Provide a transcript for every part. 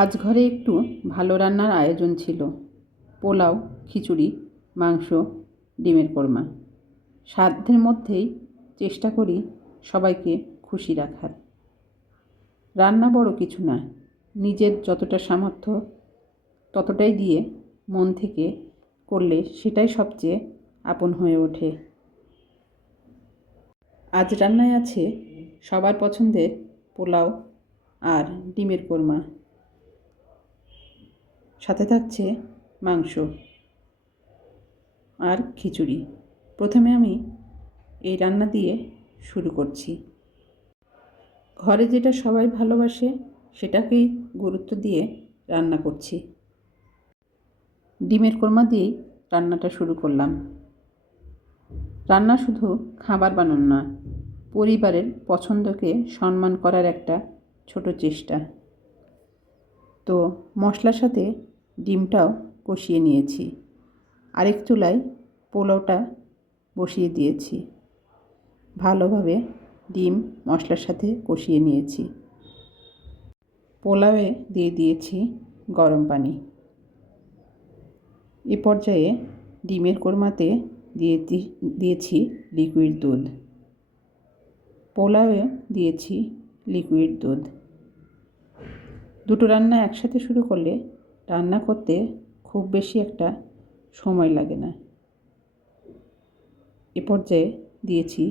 আজ ঘরে একটু ভালো রান্নার আয়োজন ছিল। পোলাও, খিচুড়ি, মাংস, ডিমের কোরমা। সাধ্যের মধ্যেই চেষ্টা করি সবাইকে খুশি রাখার। রান্না বড় কিছু না, নিজের যতটা সামর্থ্য ততটাই দিয়ে মন থেকে করলে সেটাই সবচেয়ে আপন হয়ে ওঠে। আজ রান্নায় আছে সবার পছন্দের পোলাও আর ডিমের কোরমা, সাথে থাকছে মাংস আর খিচুড়ি। প্রথমে আমি এই রান্না দিয়ে শুরু করছি। ঘরে যেটা সবাই ভালোবাসে সেটাকেই গুরুত্ব দিয়ে রান্না করছি। ডিমের কোরমা দিয়েই রান্নাটা শুরু করলাম। রান্না শুধু খাবার বানানো নয়, পরিবারের পছন্দকে সম্মান করার একটা ছোট চেষ্টা। তো মশলার সাথে ডিমটাও কষিয়ে নিয়েছি। আরেক চুলায় পোলাওটা বসিয়ে দিয়েছি। ভালোভাবে ডিম মশলার সাথে কষিয়ে নিয়েছি। পোলাওয়ে দিয়ে দিয়েছি গরম পানি। এ পর্যায়ে ডিমের কোরমাতে দিয়েছি লিকুইড দুধ। পোলাওয়ে দিয়েছি লিকুইড দুধ। দুটো রান্না একসাথে শুরু করলে রান্না করতে খুব বেশি একটা সময় লাগে না। এ পর্যায়ে দিয়েছি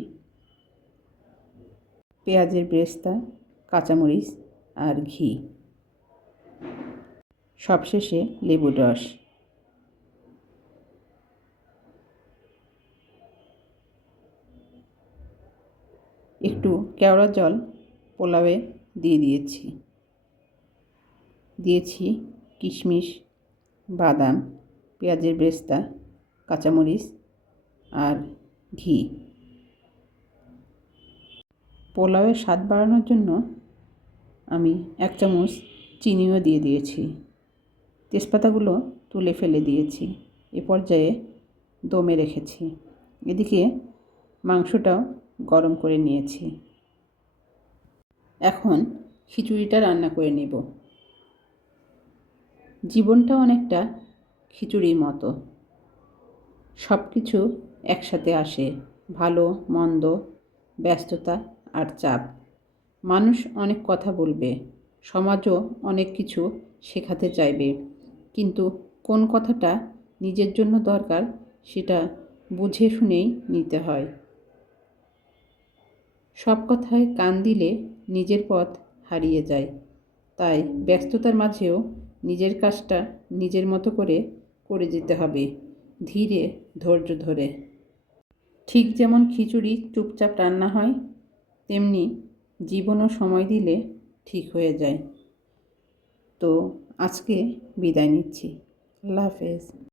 পেঁয়াজের বেরেস্তা, কাঁচামরিচ আর ঘি। সবশেষে লেবুর রস। একটু কেওড়া জল পোলাওয়ে দিয়ে দিয়েছি কিশমিশ, বাদাম, পেঁয়াজের বেরেস্তা, কাঁচামরিচ আর ঘি। পোলাওয়ের স্বাদ বাড়ানোর জন্য আমি 1 চামচ চিনিও দিয়ে দিয়েছি। তেজপাতাগুলো তুলে ফেলে দিয়েছি। এ পর্যায়ে দমে রেখেছি। এদিকে মাংসটাও গরম করে নিয়েছি। এখন খিচুড়িটা রান্না করে নেব। জীবনটা অনেকটা খিচুড়ির মতো। সব কিছু একসাথে আসে, ভালো মন্দ, ব্যস্ততা আর চাপ। মানুষ অনেক কথা বলবে, সমাজও অনেক কিছু শেখাতে চাইবে, কিন্তু কোন কথাটা নিজের জন্য দরকার সেটা বুঝে শুনেই নিতে হয়। সব কথায় কান দিলে নিজের পথ হারিয়ে যায়। তাই ব্যস্ততার মাঝেও নিজের কাজটা নিজের মতো করে যেতে হবে, ধীরে ধৈর্য ধরে। ঠিক যেমন খিচুড়ি চুপচাপ রান্না হয়, তেমনি জীবনও সময় দিলে ঠিক হয়ে যায়। তো আজকে বিদায় নিচ্ছি। আল্লাহ হাফেজ।